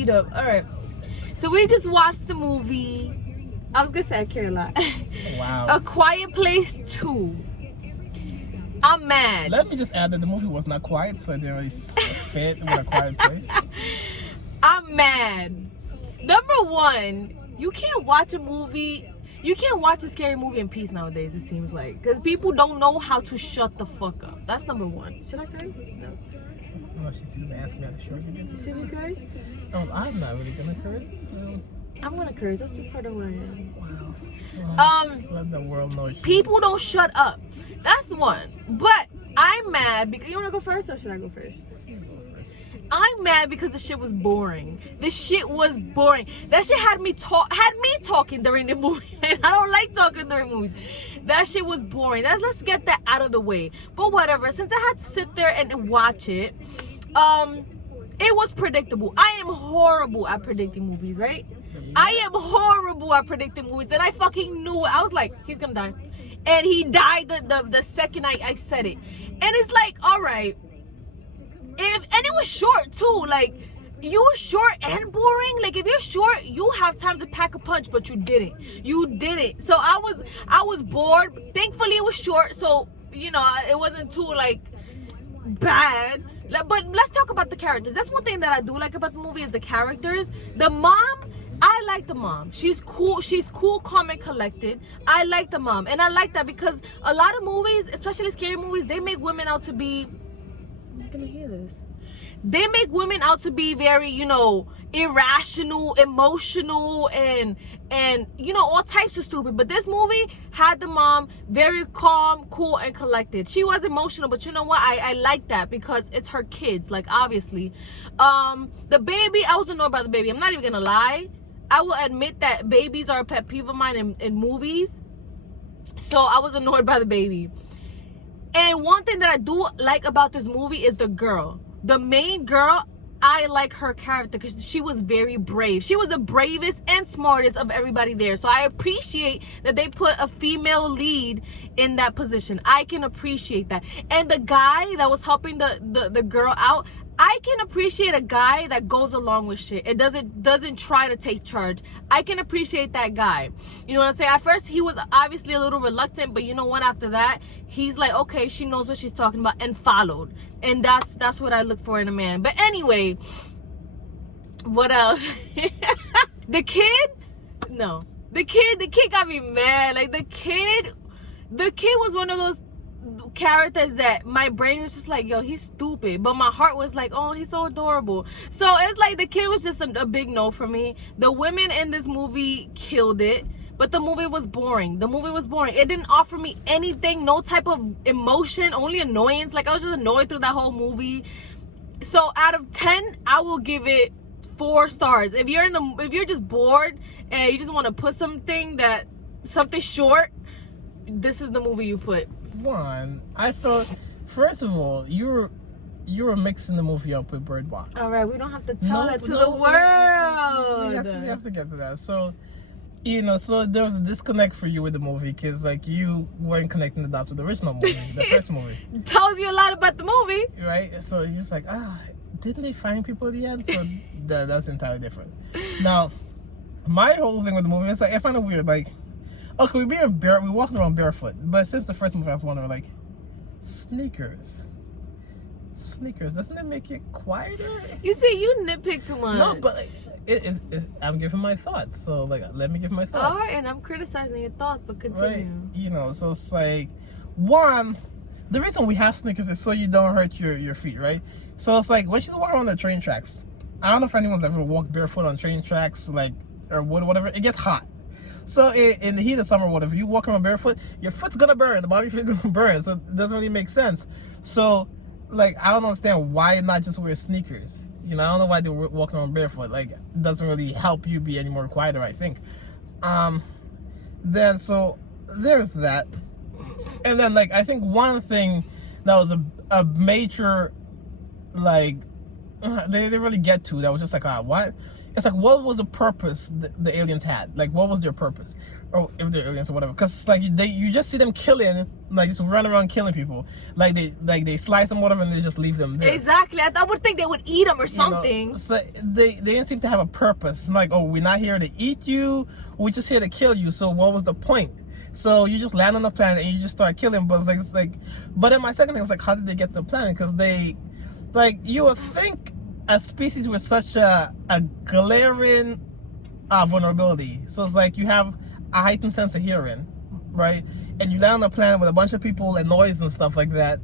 heat up. All right. So we just watched the movie. I was gonna say I care a lot. Wow. A Quiet Place 2. I'm mad. Let me just add that the movie was not quiet, so it didn't really fit with A Quiet Place. I'm mad. Number one, you can't watch a movie. You can't watch a scary movie in peace nowadays, it seems like. Because people don't know how to shut the fuck up. That's number one. Should I curse? No. Oh, she's gonna ask me how to short again. Should we curse? I'm not really gonna curse. I'm gonna curse. That's just part of who I am. Wow. Um, Let the world know. People don't shut up. That's the one. But I'm mad because... You wanna go first or should I go first? I'm mad because the shit was boring. The shit was boring. That shit had me talking during the movie. And I don't like talking during movies. That shit was boring. Let's get that out of the way. But whatever. Since I had to sit there and watch it, it was predictable. I am horrible at predicting movies, right? I am horrible at predicting movies, and I fucking knew it. I was like, he's gonna die. And he died the second I said it. And it's like, all right. And it was short too. Like, you were short and boring. Like, if you're short, you have time to pack a punch, but you didn't. You didn't. So I was bored. Thankfully, it was short, so you know it wasn't too like bad. But let's talk about the characters. That's one thing that I do like about the movie is the characters. The mom, I like the mom. She's cool. She's cool, calm, and collected. I like the mom, and I like that because a lot of movies, especially scary movies, they make women out to be. I'm not gonna hear this. They make women out to be very, you know, irrational, emotional, and you know, all types of stupid. But this movie had the mom very calm, cool, and collected. She was emotional, but you know what? I like that because it's her kids, like, obviously. The baby, I was annoyed by the baby. I'm not even gonna lie. I will admit that babies are a pet peeve of mine in movies. So I was annoyed by the baby. And one thing that I do like about this movie is the girl. The main girl, I like her character because she was very brave. She was the bravest and smartest of everybody there. So I appreciate that they put a female lead in that position. I can appreciate that. And the guy that was helping the girl out, I can appreciate a guy that goes along with shit. It doesn't try to take charge. I can appreciate that guy. You know what I'm saying? At first, he was obviously a little reluctant, but you know what? After that, he's like, okay, she knows what she's talking about, and followed. And that's what I look for in a man. But anyway, what else? The kid? No. The kid got me mad. Like, the kid was one of those characters that my brain was just like, yo, he's stupid, but my heart was like, oh, he's so adorable. So it's like the kid was just a big no for me. The women in this movie killed it, but the movie was boring. It didn't offer me anything, no type of emotion, only annoyance. Like, I was just annoyed through that whole movie. So out of 10, I will give it 4 stars. If you're just bored and you just want to put something short, this is the movie you put. One, I felt, first of all, you were mixing the movie up with Bird Box. All right, we don't have to tell that to the world. We have to get to that. So, you know, so there was a disconnect for you with the movie because, like, you weren't connecting the dots with the original movie, the first movie. Tells you a lot about the movie, right? So you're just like, didn't they find people at the end? So that's entirely different. Now, my whole thing with the movie is like, I find it weird, like. Okay, we're walking around barefoot, but since the first movie, I was wondering, like, sneakers, doesn't it make it quieter? You see, you nitpick too much. No, but I'm giving my thoughts, so like, let me give my thoughts. All right, and I'm criticizing your thoughts, but continue. Right, you know, so it's like, one, the reason we have sneakers is so you don't hurt your feet, right? So it's like, when she's walking on the train tracks, I don't know if anyone's ever walked barefoot on train tracks, like, or whatever, it gets hot. So in the heat of summer, whatever, you walk around barefoot, your foot's gonna burn, the bottom of your foot's gonna burn, so it doesn't really make sense. So, like, I don't understand why not just wear sneakers. You know, I don't know why they're walking around barefoot. Like, it doesn't really help you be any more quieter, I think. Then, so, there's that. And then, like, I think one thing that was a major, like, they didn't really get to. That was just like, what? It's like, what was the purpose the aliens had? Like, what was their purpose? Or if they're aliens or whatever. Because it's like you just see them killing, like just run around killing people. Like they slice them whatever and they just leave them there. Exactly. I would think they would eat them or something. You know? So they didn't seem to have a purpose. It's like, oh, we're not here to eat you. We're just here to kill you. So what was the point? So you just land on the planet and you just start killing. But it's like, but then my second thing is like, how did they get to the planet? Because you would think a species with such a glaring vulnerability. So it's like you have a heightened sense of hearing, right? And you land on the planet with a bunch of people and noise and stuff like that.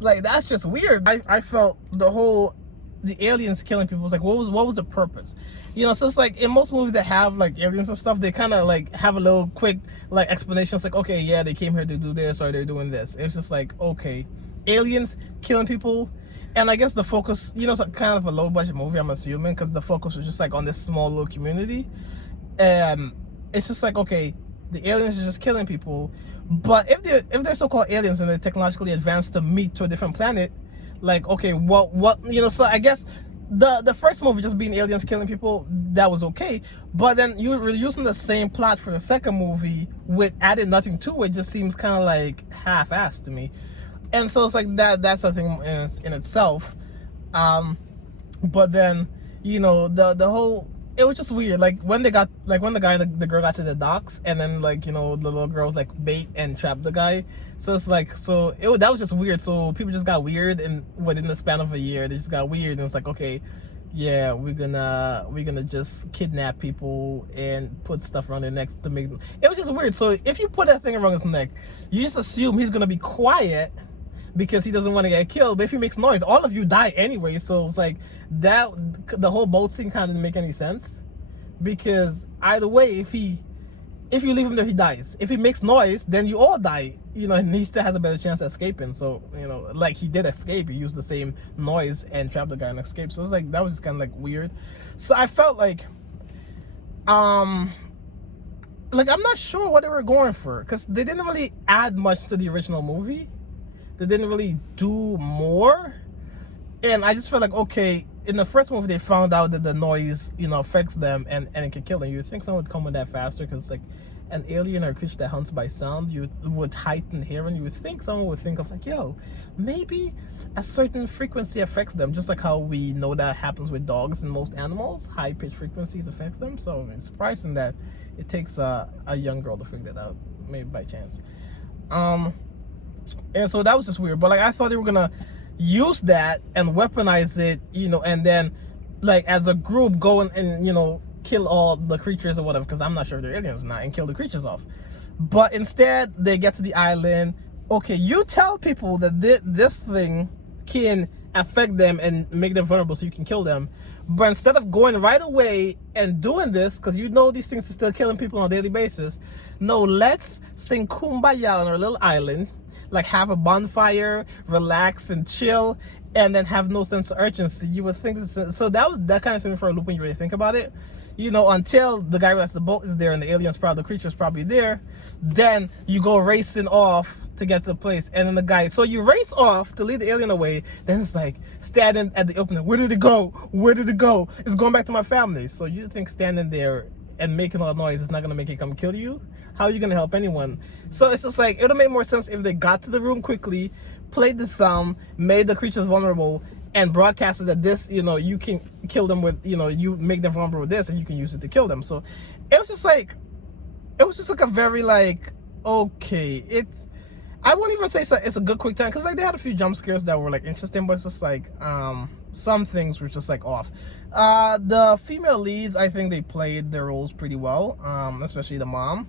Like, that's just weird. I felt the aliens killing people was like, what was the purpose? You know, so it's like in most movies that have like aliens and stuff, they kind of like have a little quick like explanations like, okay, yeah, they came here to do this or they're doing this. It's just like, okay, aliens killing people. And I guess the focus, you know, it's kind of a low budget movie, I'm assuming, because the focus was just like on this small little community. It's just like, okay, the aliens are just killing people. But if they're so-called aliens and they're technologically advanced to meet to a different planet, like, okay, what you know, so I guess the first movie just being aliens killing people, that was okay. But then you were using the same plot for the second movie with added nothing to it, just seems kind of like half-assed to me. And so it's like that's something in itself. But then, you know, the whole, it was just weird. Like when the guy and the girl got to the docks, and then like, you know, the little girl was like bait and trapped the guy. So it's like, that was just weird. So people just got weird, and within the span of a year, they just got weird. And it's like, okay, yeah, we're gonna just kidnap people and put stuff around their necks to make them. It was just weird. So if you put that thing around his neck, you just assume he's gonna be quiet because he doesn't want to get killed. But if he makes noise, all of you die anyway. So it's like that, the whole boat scene kind of didn't make any sense, because either way, if you leave him there, he dies. If he makes noise, then you all die, you know, and he still has a better chance of escaping. So, you know, like he did escape, he used the same noise and trapped the guy and escaped. So it's like, that was just kind of like weird. So I felt like I'm not sure what they were going for, because they didn't really add much to the original movie. They didn't really do more. And I just felt like, okay, in the first movie they found out that the noise, you know, affects them and it can kill them. You would think someone would come with that faster, because like an alien or a creature that hunts by sound, you would heighten hearing. You would think someone would think of like, yo, maybe a certain frequency affects them, just like how we know that happens with dogs and most animals. High pitched frequencies affects them. So it's surprising that it takes a young girl to figure that out, maybe by chance. And so that was just weird. But like, I thought they were gonna use that and weaponize it, you know, and then like as a group go and you know, kill all the creatures or whatever, because I'm not sure if they're aliens or not, and kill the creatures off. But instead they get to the island. Okay, you tell people that this thing can affect them and make them vulnerable so you can kill them. But instead of going right away and doing this, because you know these things are still killing people on a daily basis, no, let's sing Kumbaya on our little island, like have a bonfire, relax and chill, and then have no sense of urgency. You would think so. That was that kind of thing for a loop when you really think about it, you know, until the guy that's the boat is there and the alien's probably, the creature's probably there. Then you go racing off to get to the place, and then the guy, so you race off to lead the alien away. Then it's like standing at the opening, where did it go? Where did it go? It's going back to my family. So you think standing there and making a lot of noise is not gonna make it come kill you? How are you gonna help anyone? So it's just like, it would make more sense if they got to the room quickly, played the sound, made the creatures vulnerable, and broadcasted that this, you know, you can kill them with, you know, you make them vulnerable with this and you can use it to kill them. So it was just like a very like, okay, I won't even say it's a good quick time, because like they had a few jump scares that were like interesting, but it's just like some things were just like off. The female leads, I think they played their roles pretty well, especially the mom.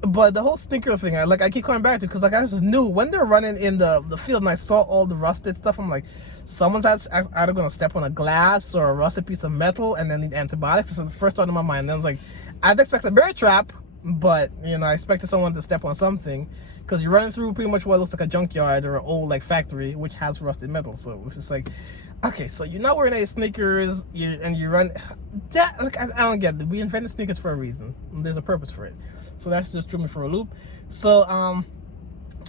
But the whole stinker thing, I keep coming back to, because like I just knew when they're running in the field and I saw all the rusted stuff, I'm like, someone's either gonna step on a glass or a rusted piece of metal and then need antibiotics. This is the first thought in my mind. Then I was like, I'd expect a bear trap, but you know, I expected someone to step on something, because you're running through pretty much what looks like a junkyard or an old like factory which has rusted metal. So it's just like, okay, so you're not wearing any sneakers, you run that, like, I don't get it. We invented sneakers for a reason. There's a purpose for it. So that's just threw me for a loop. So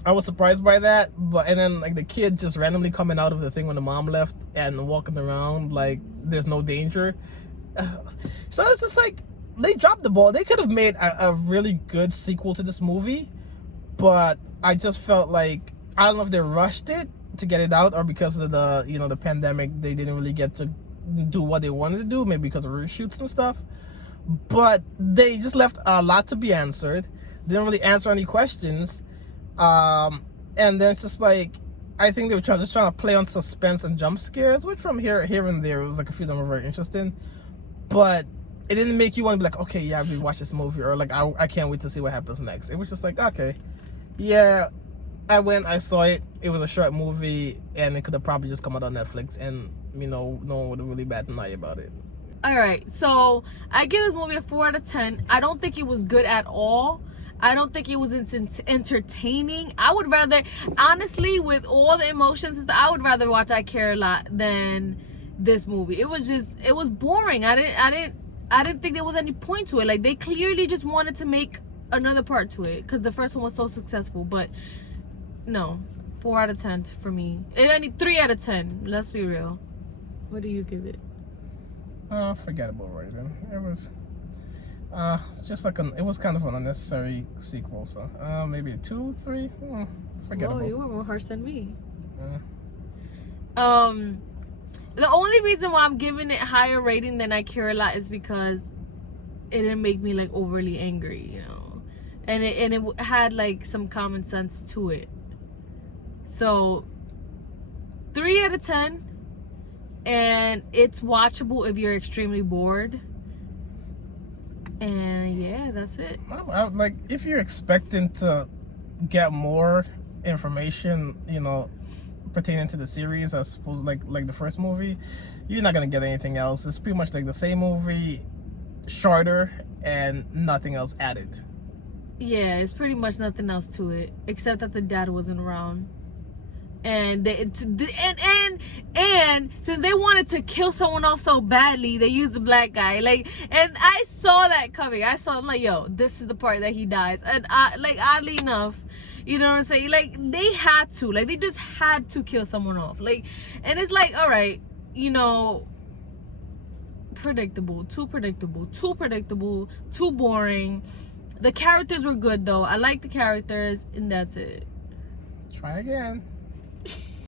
I was surprised by that, but and then like the kid just randomly coming out of the thing when the mom left and walking around like there's no danger. So it's just like they dropped the ball. They could have made a really good sequel to this movie, but I just felt like I don't know if they rushed it to get it out or because of the the pandemic they didn't really get to do what they wanted to do, maybe because of reshoots and stuff. But they just left a lot to be answered. Didn't really answer any questions. And then it's just like I think they were just trying to play on suspense and jump scares, which from here and there it was like a few of them were very interesting, but it didn't make you want to be like, okay, yeah, we watch this movie, or like I can't wait to see what happens next. It was just like, okay, yeah, I saw it. It was a short movie, and it could have probably just come out on Netflix, and no one would have really bat an eye about it. All right, so I give this movie a 4 out of 10. I don't think it was good at all. I don't think it was entertaining. I would rather, honestly, with all the emotions, I would rather watch I Care a Lot than this movie. It was boring. I didn't think there was any point to it. Like, they clearly just wanted to make another part to it because the first one was so successful. But no, 4 out of 10 for me. I mean, 3 out of 10. Let's be real. What do you give it? Forgettable rating. It was it's just like it was kind of an unnecessary sequel, so maybe a 2, 3. Forgettable. Oh, you were more harsh than me. Uh, The only reason why I'm giving it higher rating than I Care a Lot is because it didn't make me like overly angry, and it had like some common sense to it. So 3 out of 10, and it's watchable if you're extremely bored. And yeah, that's it. like if you're expecting to get more information, pertaining to the series, I suppose, like the first movie, you're not gonna get anything else. It's pretty much like the same movie, shorter, and nothing else added. Yeah, it's pretty much nothing else to it except that the dad wasn't around, and and since they wanted to kill someone off so badly, they used the black guy. And I saw that coming. I'm like, yo, this is the part that he dies, and oddly enough. You know what I'm saying? Like, they had to. Like, they just had to kill someone off. Like, and it's like, all right, predictable, too boring. The characters were good, though. I like the characters, and that's it. Try again.